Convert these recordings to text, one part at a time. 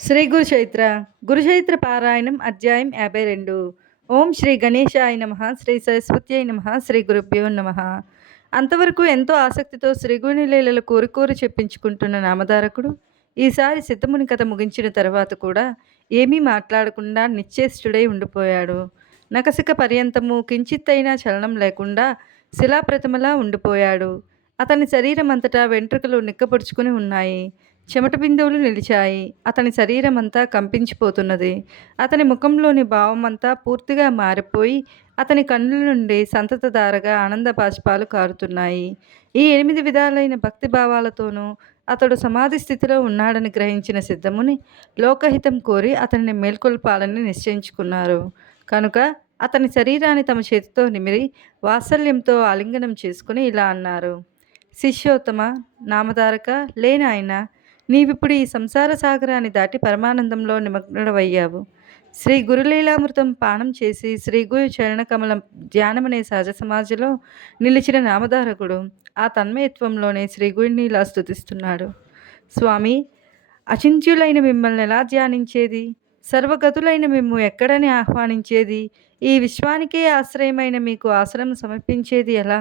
శ్రీ గురుచైత్ర గురుచైత్ర పారాయణం అధ్యాయం 52. ఓం శ్రీ గణేశాయ నమః, శ్రీ సరస్వత్యై నమః, శ్రీ గురుభ్యో నమః. అంతవరకు ఎంతో ఆసక్తితో శ్రీగుని లీలలు కోరి చెప్పించుకుంటున్న నామధారకుడు ఈసారి సిద్ధముని కథ ముగించిన తర్వాత కూడా ఏమీ మాట్లాడకుండా నిశ్చేష్టుడై ఉండిపోయాడు. నకసిక పర్యంతము కించిత్తైనా చలనం లేకుండా శిలాప్రతిమలా ఉండిపోయాడు. అతని శరీరం అంతటా వెంట్రుకలు నిక్కపొడుచుకుని ఉన్నాయి. చెమట బిందువులు నిలిచాయి. అతని శరీరం అంతా కంపించిపోతున్నది. అతని ముఖంలోని భావమంతా పూర్తిగా మారిపోయి అతని కన్నుల నుండి సంతతధారగా ఆనంద బాష్పాలు కారుతున్నాయి. ఈ 8 విధాలైన భక్తి భావాలతోనూ అతడు సమాధి స్థితిలో ఉన్నాడని గ్రహించిన సిద్ధముని లోకహితం కోరి అతనిని మేల్కొల్పాలని నిశ్చయించుకున్నారు. కనుక అతని శరీరాన్ని తమ చేతితో నిమిరి వాత్సల్యంతో ఆలింగనం చేసుకుని ఇలా అన్నారు: శిష్యోత్తమ, నామధారక, లేనాయన, నీవిప్పుడు ఈ సంసార సాగరాన్ని దాటి పరమానందంలో నిమగ్నుడవయ్యావు. శ్రీ గురులీలామృతం పానం చేసి శ్రీ గురు చరణకమలం ధ్యానమనే సహజ సమాజంలో నిలిచిన నామధారకుడు ఆ తన్మయత్వంలోనే శ్రీ గురిని ఇలా స్తుతిస్తున్నాడు. స్వామి, అచింత్యులైన మిమ్మల్ని ఎలా ధ్యానించేది? సర్వగతులైన మిమ్ము ఎక్కడని ఆహ్వానించేది? ఈ విశ్వానికే ఆశ్రయమైన మీకు ఆశ్రమం సమర్పించేది ఎలా?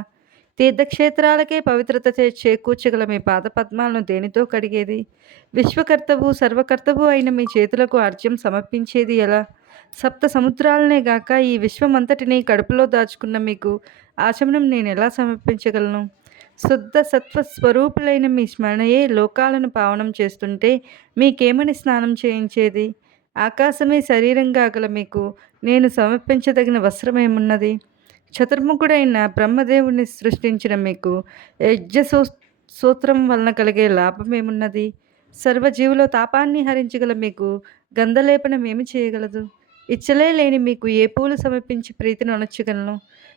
తీర్థక్షేత్రాలకే పవిత్రత చేకూర్చగల మీ పాదపద్మాలను దేనితో కడిగేది? విశ్వకర్తవు సర్వకర్తవు అయిన మీ చేతులకు అర్ఘ్యం సమర్పించేది ఎలా? సప్త సముద్రాలనే గాక ఈ విశ్వమంతటిని కడుపులో దాచుకున్న మీకు ఆచమనం నేను ఎలా సమర్పించగలను? శుద్ధ సత్వ స్వరూపులైన మీ స్మరణయే లోకాలను పావనం చేస్తుంటే మీకేమని స్నానం చేయించేది? ఆకాశమే శరీరంగా గల మీకు నేను సమర్పించదగిన వస్త్రమేమున్నది? చతుర్ముఖుడైన బ్రహ్మదేవుని సృష్టించిన మీకు సూత్రం వలన కలిగే లాభమేమున్నది? సర్వజీవుల తాపాన్ని హరించగల మీకు గంధలేపనం ఏమి చేయగలదు? ఇచ్చలే లేని మీకు ఏ పూలు సమర్పించి ప్రీతిని అనొచ్చగలను?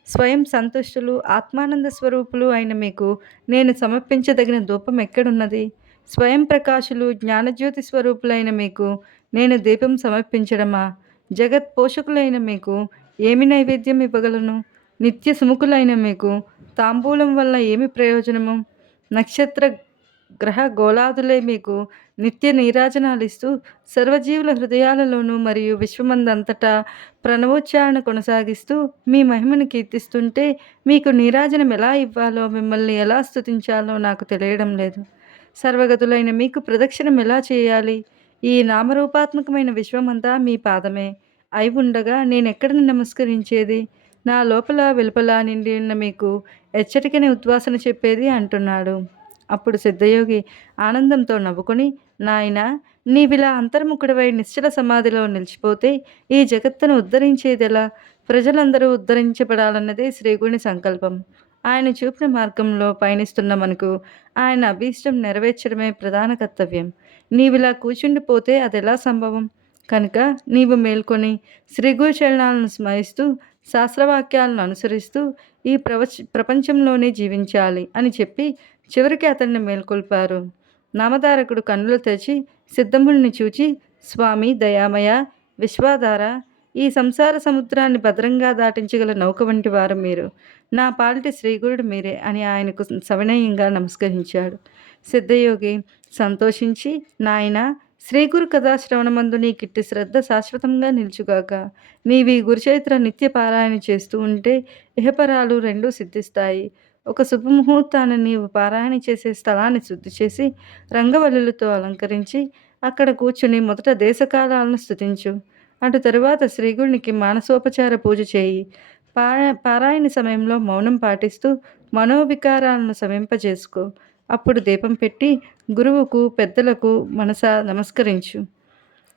స్వయం సంతుష్టులు ఆత్మానంద స్వరూపులు అయిన మీకు నేను సమర్పించదగిన ధూపం ఎక్కడున్నది? స్వయం ప్రకాశులు జ్ఞానజ్యోతి స్వరూపులైన మీకు నేను దీపం సమర్పించడమా? జగత్ పోషకులైన మీకు ఏమి నైవేద్యం ఇవ్వగలను? నిత్య సుముఖులైన మీకు తాంబూలం వల్ల ఏమి ప్రయోజనము? నక్షత్ర గ్రహ గోళాదులే మీకు నిత్య నీరాజనాలిస్తూ సర్వజీవుల హృదయాలలోనూ మరియు విశ్వమందంతటా ప్రణవోచ్చారణ కొనసాగిస్తూ మీ మహిమను కీర్తిస్తుంటే మీకు నీరాజనం ఎలా ఇవ్వాలో, మిమ్మల్ని ఎలా స్తుతించాలో నాకు తెలియడం లేదు. సర్వగతులైన మీకు ప్రదక్షిణం ఎలా చేయాలి? ఈ నామరూపాత్మకమైన విశ్వమంతా మీ పాదమే అయి ఉండగా నేనెక్కడిని నమస్కరించేది? నా లోపల వెలుపల నిండి ఉన్న మీకు ఎచ్చటికని ఉద్వాసన చెప్పేది అంటున్నాడు. అప్పుడు సిద్ధయోగి ఆనందంతో నవ్వుకొని, నాయనా, నీవిలా అంతర్ముఖుడవై నిశ్చల సమాధిలో నిలిచిపోతే ఈ జగత్తును ఉద్ధరించేదెలా? ప్రజలందరూ ఉద్ధరించబడాలన్నదే శ్రీగుని సంకల్పం. ఆయన చూపిన మార్గంలో పయనిస్తున్న మనకు ఆయన అభీష్టం నెరవేర్చడమే ప్రధాన కర్తవ్యం. నీవిలా కూర్చుండిపోతే అదెలా సంభవం? కనుక నీవు మేల్కొని శ్రీగురు చరణాలను స్మరిస్తూ శాస్త్రవాక్యాలను అనుసరిస్తూ ఈ ప్రపంచంలోనే జీవించాలి అని చెప్పి చివరికి అతన్ని మేల్కొల్పారు. నామధారకుడు కన్నులు తెరిచి సిద్ధముని చూచి, స్వామి దయామయ, విశ్వాధార, ఈ సంసార సముద్రాన్ని భద్రంగా దాటించగల నౌక వంటి వారు మీరు. నా పాలిటి శ్రీగురుడు మీరే అని ఆయనకు సవినయంగా నమస్కరించాడు. సిద్ధయోగి సంతోషించి, నాయన, శ్రీగురు కథాశ్రవణమందు నీకిట్టి శ్రద్ధ శాశ్వతంగా నిలుచుగాక. నీవి గురుచరిత్ర నిత్య పారాయణ చేస్తూ ఉంటే ఇహపరాలు రెండూ సిద్ధిస్తాయి. ఒక శుభముహూర్తాన్ని నీవు పారాయణ చేసే స్థలాన్ని శుద్ధి చేసి రంగవల్లులతో అలంకరించి అక్కడ కూర్చుని మొదట దేశకాలాలను స్తుతించు. అటు తరువాత శ్రీగుడినికి మానసోపచార పూజ చేయి. పారాయణ సమయంలో మౌనం పాటిస్తూ మనోవికారాలను శమింపజేసుకో. అప్పుడు దీపం పెట్టి గురువుకు పెద్దలకు మనసా నమస్కరించు.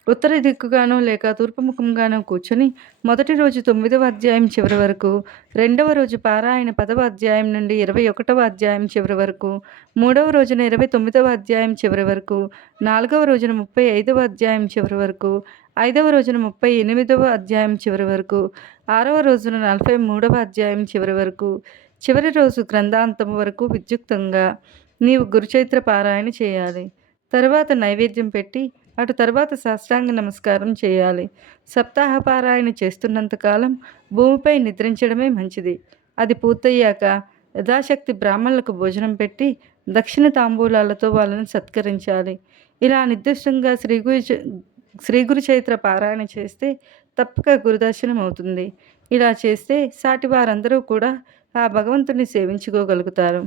ఉత్తర దిక్కుగానో లేక తూర్పుముఖంగానో కూర్చొని మొదటి రోజు 9వ అధ్యాయం చివరి వరకు, రెండవ రోజు పారాయణ 10వ అధ్యాయం నుండి 21వ అధ్యాయం చివరి వరకు, మూడవ రోజున 29వ అధ్యాయం చివరి వరకు, నాలుగవ రోజున 35వ అధ్యాయం చివరి వరకు, ఐదవ రోజున 38వ అధ్యాయం చివరి వరకు, ఆరవ రోజున 43వ అధ్యాయం చివరి వరకు, చివరి రోజు గ్రంథాంతం వరకు విద్యుక్తంగా నీవు గురుచైత్ర పారాయణ చేయాలి. తరువాత నైవేద్యం పెట్టి అటు తర్వాత సాష్టాంగ నమస్కారం చేయాలి. సప్తాహ పారాయణ చేస్తున్నంతకాలం భూమిపై నిద్రించడమే మంచిది. అది పూర్తయ్యాక యథాశక్తి బ్రాహ్మణులకు భోజనం పెట్టి దక్షిణ తాంబూలాలతో వాళ్ళని సత్కరించాలి. ఇలా నిర్దిష్టంగా శ్రీ గురు చరిత్ర పారాయణ చేస్తే తప్పక గురుదర్శనం అవుతుంది. ఇలా చేస్తే సాటి వారందరూ కూడా ఆ భగవంతుని సేవించుకోగలుగుతారు.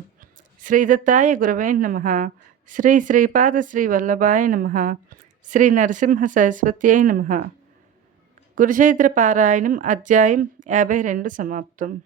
శ్రీ దత్తాయ గురవే నమః. శ్రీ శ్రీపాద శ్రీ వల్లభాయ నమః. శ్రీ నరసింహ సరస్వత్యై నమః. గురుచరిత్ర పారాయణం అధ్యాయం 52 సమాప్తం.